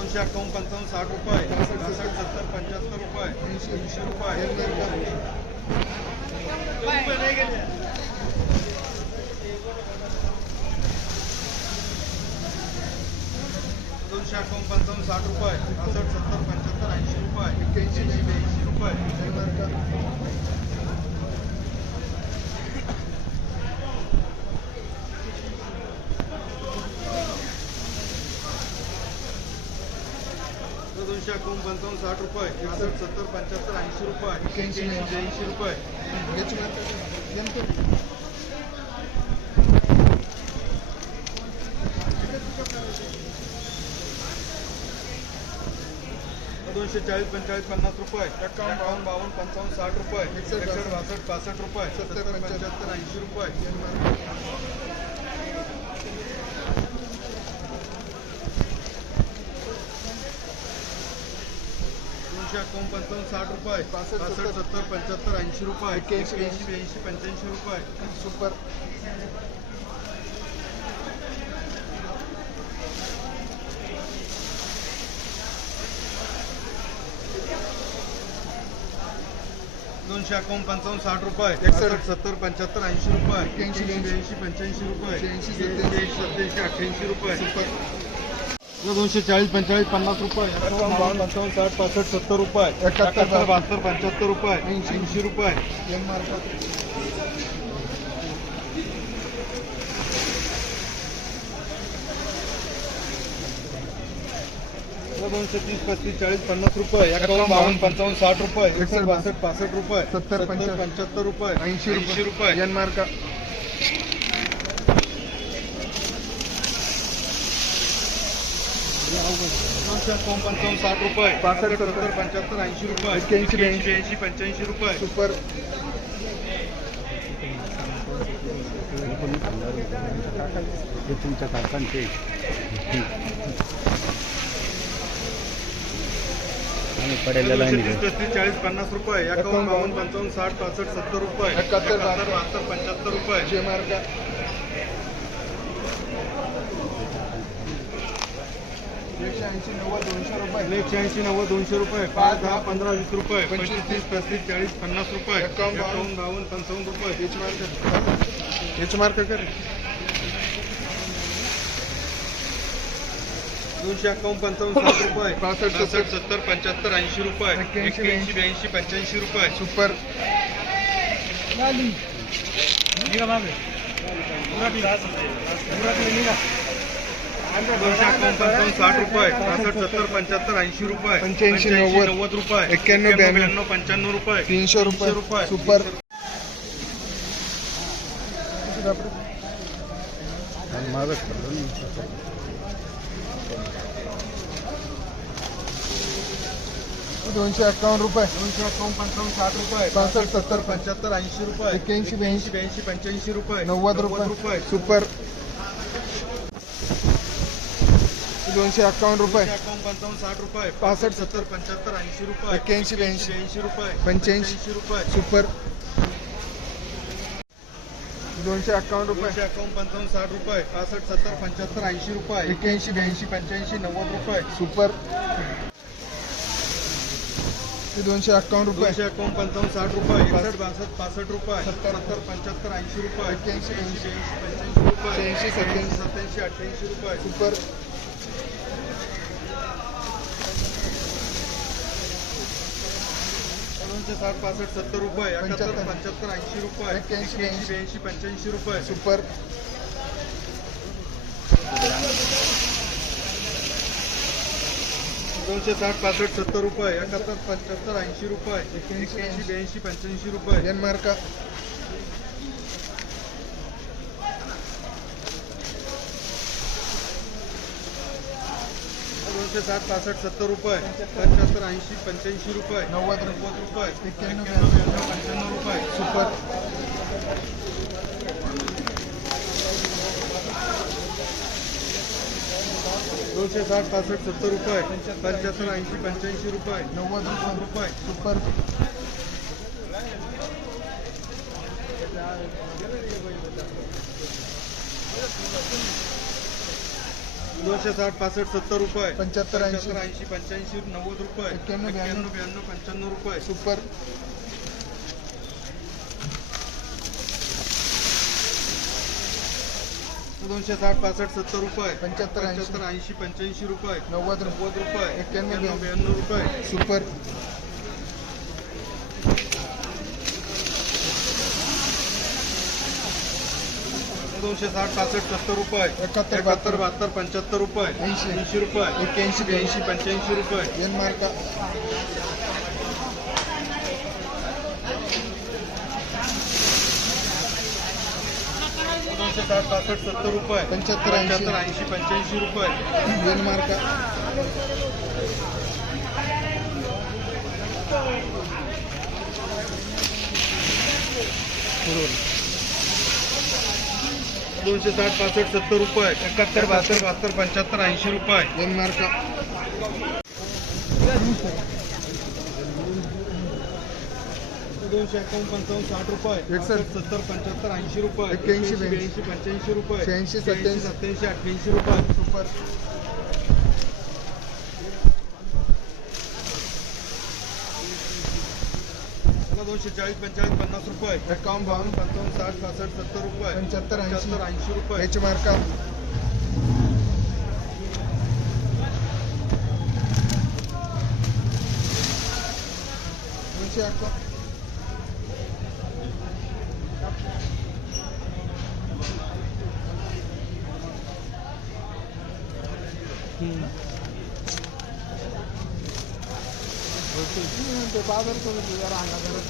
दोनशे अठ्ठावन्न पंचावन्न साठ रुपये. पासष्ट सत्तर पंच्याहत्तर रुपये. ऐंशी रुपये. रुपये दोनशे अठ्ठावन्न पंचावन्न साठ रुपये. पासष्ट सत्तर पंच्याहत्तर ऐंशी रुपये. एक्क्याऐंशी ऐंशी रुपये. दोनशे अठ्ठावन्न पंचावन्न साठ रुपये पासष्ट सत्तर पंच्याहत्तर ऐंशी रुपये ब्याऐंशी रुपये. दोनशे चाळीस पंचेचाळीस पन्नास रुपये. एकावन्न बावन्न बावन्न पंचावन्न साठ रुपये. एकसष्ट बासष्ट पासष्ट रुपये. सत्तर पंच्याहत्तर ऐंशी रुपये. दोनशे अठ्ठावन्न पंचावन्न साठ रुपये. पासष्ट सत्तर. पंच्याहत्तर ऐंशी रुपये. एक्क्याऐंशी ब्याऐंशी ब्याऐंशी पंच्याऐंशी रुपये. सुपर. दोनशे अकावन्न पंचावन्न साठ रुपये. एकसष्ट सत्तर पंच्याहत्तर ऐंशी रुपये. एक्क्याऐंशी ब्याऐंशी पंच्याऐंशी रुपये. ब्याऐंशी सत्याऐंशी अठ्ठ्याऐंशी रुपये. दोनशे चाळीस पंचेचाळीस पन्नास रुपये. पंचावन्न साठ पासष्ट सत्तर रुपये एकाहत्तर बहात्तर पंच्याहत्तर रुपये. ऐंशी. रुपये. दोनशे तीस पस्तीस चाळीस पन्नास रुपये. एकावन्न बावन्न पंचावन्न साठ रुपये. एकसष्ट बासष्ट. पासष्ट रुपये. सत्तर पंच्याहत्तर रुपये. ऐंशी रुपये. जनमार्क दोनशे पंचावन्न साठ रुपये पासष्ट सत्तर पंच्याहत्तर ऐंशी रुपये एक्क्याऐंशी, ब्याऐंशी. ब्याऐंशी पंच्याऐंशी रुपये सुपर तुमच्या पस्तीस चाळीस पन्नास रुपये एकावन्न बावन्न पंचावन्न साठ पासष्ट सत्तर रुपये एकाहत्तर, एकाहत्तर बहात्तर पंच्याहत्तर रुपये जे मार्क एकशे ऐंशी नव्वद दोनशे रुपये. एकशे ऐंशी नव्वद दोनशे रुपये पाच दहा पंधरा वीस रुपये. पंचवीस, तीस पस्तीस चाळीस पन्नास रुपये. एकावन्न, बावन्न पंचावन्न रुपये. एच मार्क एच मार्क कर. दोनशे एकावन्न पंचावन्न साठ रुपये. पासष्ट, पासष्ट सत्तर पंच्याहत्तर ऐंशी रुपये. एक्क्याऐंशी, ब्याऐंशी. पंच्याऐंशी रुपये. सुपर. पंचावन्न साठ रुपये पासष्ट सत्तर पंच्याहत्तर ऐंशी रुपये पंच्याऐंशी, नव्वद. नव्वद रुपये एक्क्याण्णव, ब्याण्णव. पंच्याण्णव रुपये तीनशे रुपये रुपये. सुपर दोनशे एक्कावन्न रुपये दोनशे एकावन्न पंचावन्न साठ रुपये पासष्ट सत्तर पंच्याहत्तर ऐंशी रुपये एक्क्याऐंशी, ब्याऐंशी. ब्याऐंशी पंच्याऐंशी रुपये नव्वद रुपये सुपर दोनशे एक्कावन्न रुपये. पंचावन्न साठ रुपये. पासष्ट, सत्तर पंच्याहत्तर ऐंशी रुपये. एक्क्याऐंशी, ब्याऐंशी. ब्याऐंशी रुपये. पंच्याऐंशी. ऐंशी रुपये. सुपर. दोनशे एक्कावन्न रुपये. दोनशे एकावन्न पंचावन्न साठ रुपये. पासष्ट सत्तर पंच्याहत्तर ऐंशी रुपये. एक्क्याऐंशी, ब्याऐंशी पंच्याऐंशी नव्वद रुपये. सुपर. दोनशे एक्कावन्न रुपये. दोनशे एकावन्न पंचावन्न साठ रुपये. एकसष्ट बासष्ट पासष्ट रुपये. सत्तर. सत्तर पंच्याहत्तर ऐंशी रुपये. एक्क्याऐंशी, ब्याऐंशी ब्याऐंशी पंच्याऐंशी रुपये. शहाऐंशी, सत्त्याऐंशी. सत्याऐंशी अठ्ठ्याऐंशी रुपये. सुपर दोनशे साठ पासष्ट सत्तर रुपये. एकाहत्तर पंच्याहत्तर. ऐंशी रुपये. एक्क्याऐंशी, ब्याऐंशी. पंच्याऐंशी रुपये. सुपर. दोनशे साठ पासष्ट सत्तर रुपये. एकाहत्तर पंच्याहत्तर ऐंशी रुपये. एक्क्याऐंशी ब्याऐंशी पंच्याऐंशी रुपये. जनमार्क दोनशे साठ पासष्ट सत्तर रुपये पंच्याहत्तर ऐंशी पंच्याऐंशी रुपये नव्वद नव्वद रुपये एक्क्याण्णव, ब्याण्णव पंच्याण्णव रुपये सुपर. दोनशे साठ पासष्ट सत्तर रुपये पंच्याहत्तर ऐंशी पंच्याऐंशी रुपये नव्वद रुपये रुपये सुपर. दोनशे साठ पासष्ट सत्तर रुपये. पंच्याहत्तर, ऐंशी. ऐंशी पंच्याऐंशी नव्वद रुपये. एक्क्याण्णव, ब्याण्णव. ब्याण्णव पंच्याण्णव रुपये. सुपर. दोनशे साठ पासष्ट सत्तर रुपये. पंच्याहत्तर, ऐंशी. पंच्याहत्तर ऐंशी पंच्याऐंशी रुपये. नव्वद रुपये. नव्वद रुपये. एक्क्याण्णव ब्याण्णव रुपये. सुपर. दोनशे साठ पासष्ट सत्तर रुपये. एकाहत्तर, एकाहत्तर बहात्तर. पंच्याहत्तर रुपये. ऐंशी. ऐंशी रुपये. एक्क्याऐंशी, ब्याऐंशी पंच्याऐंशी रुपये. एन मार्का. दोनशे साठ पासष्ट सत्तर रुपये. पंच्याहत्तर. पंच्याहत्तर ऐंशी पंच्याऐंशी रुपये. एन मार्का. दोनशे साठ पासष्ट सत्तर रुपये. एकाहत्तर बहात्तर. बहात्तर पंच्याहत्तर ऐंशी रुपये. एन मार्का. दोनशे एकावन्न पंचावन्न साठ रुपये. एकसष्ट. सत्तर पंच्याहत्तर ऐंशी रुपये. एक्क्याऐंशी, ब्याऐंशी. पंच्याऐंशी रुपये. शहाऐंशी, सत्त्याऐंशी. सत्त्याऐंशी अठ्ठ्याऐंशी रुपये. सुपर आता दोनशे चाळीस पंचेचाळीस पन्नास रुपये. एकावन्न बावन्न पंचावन्न साठ पासष्ट सत्तर रुपये. पंच्याहत्तर, ऐंशी. पंच्याहत्तर ऐंशी रुपये. मार्का दोनशे ते बाजार करून जरा आला जरा.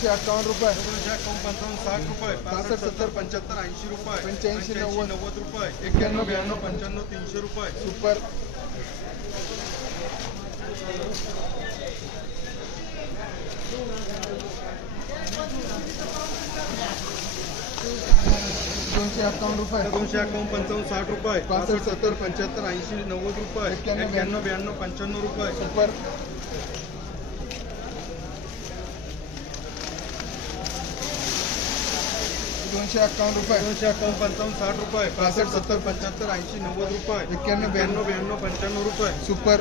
दोनशे अठ्ठावन्न रुपये. दोनशे एकावन्न पंचावन्न साठ रुपये. पासष्ट सत्तर पंच्याहत्तर ऐंशी रुपये. पंच्याऐंशी, नव्वद. नव्वद रुपये. एक्क्याण्णव, ब्याण्णव पंच्याण्णव तीनशे रुपये. सुपर. दोनशे अठ्ठावन्न रुपये. दोनशे एकावन्न पंचावन्न साठ रुपये. पासष्ट सत्तर पंच्याहत्तर ऐंशी नव्वद रुपये. एक्क्याण्णव ब्याण्णव पंच्याण्णव रुपये. सुपर. दोनशे अठ्ठावन्न रुपये. दोनशे एकावन्न पंचावन्न साठ रुपये. पासष्ट सत्तर पंच्याहत्तर ऐंशी नव्वद रुपये. एक्क्याण्णव, ब्याण्णव. ब्याण्णव पंच्याण्णव रुपये. सुपर.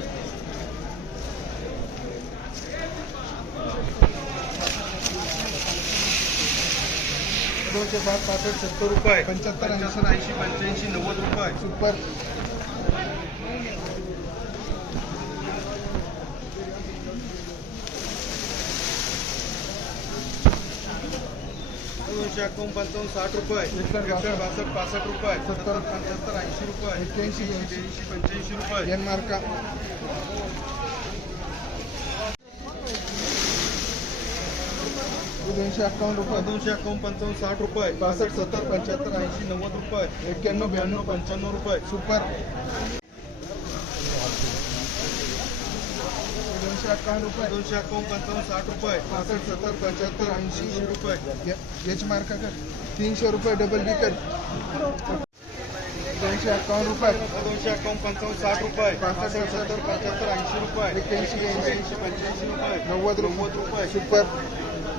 दोनशे साठ पासष्ट सत्तर रुपये. पंच्याहत्तर, ऐंशी. पंच्याहत्तर ऐंशी पंच्याऐंशी नव्वद रुपये. सुपर. दोनशे एकावन्न पंचावन्न साठ रुपये एकसष्ट बासष्ट. पासष्ट रुपये सत्तर, पंच्याहत्तर ऐंशी रुपये एक्क्याऐंशी, ऐंशी. पंच्याऐंशी रुपये. एन मार्का. दोनशे अठ्ठावन्न रुपये. दोनशे एकावन्न पंचावन्न साठ रुपये. पासष्ट सत्तर पंच्याहत्तर ऐंशी. नव्वद रुपये. एक्क्याण्णव ब्याण्णव पंच्याण्णव रुपये. सुपर दोनशे अठ्ठावन्न रुपये. दोनशे एकावन्न पंचावन्न साठ रुपये. पासष्ट सत्तर पंच्याहत्तर ऐंशी ऐंशी. रुपये एच मार्का कर. तीनशे रुपये डबल बी कर दोनशे अठ्ठावन्न रुपये. दोनशे एकावन्न पंचावन्न साठ रुपये. पासष्ट सत्तर पंच्याहत्तर ऐंशी रुपये. एक्क्याऐंशी, ऐंशी. ऐंशी पंच्याऐंशी रुपये. नव्वद नव्वद रुपये. सुपर.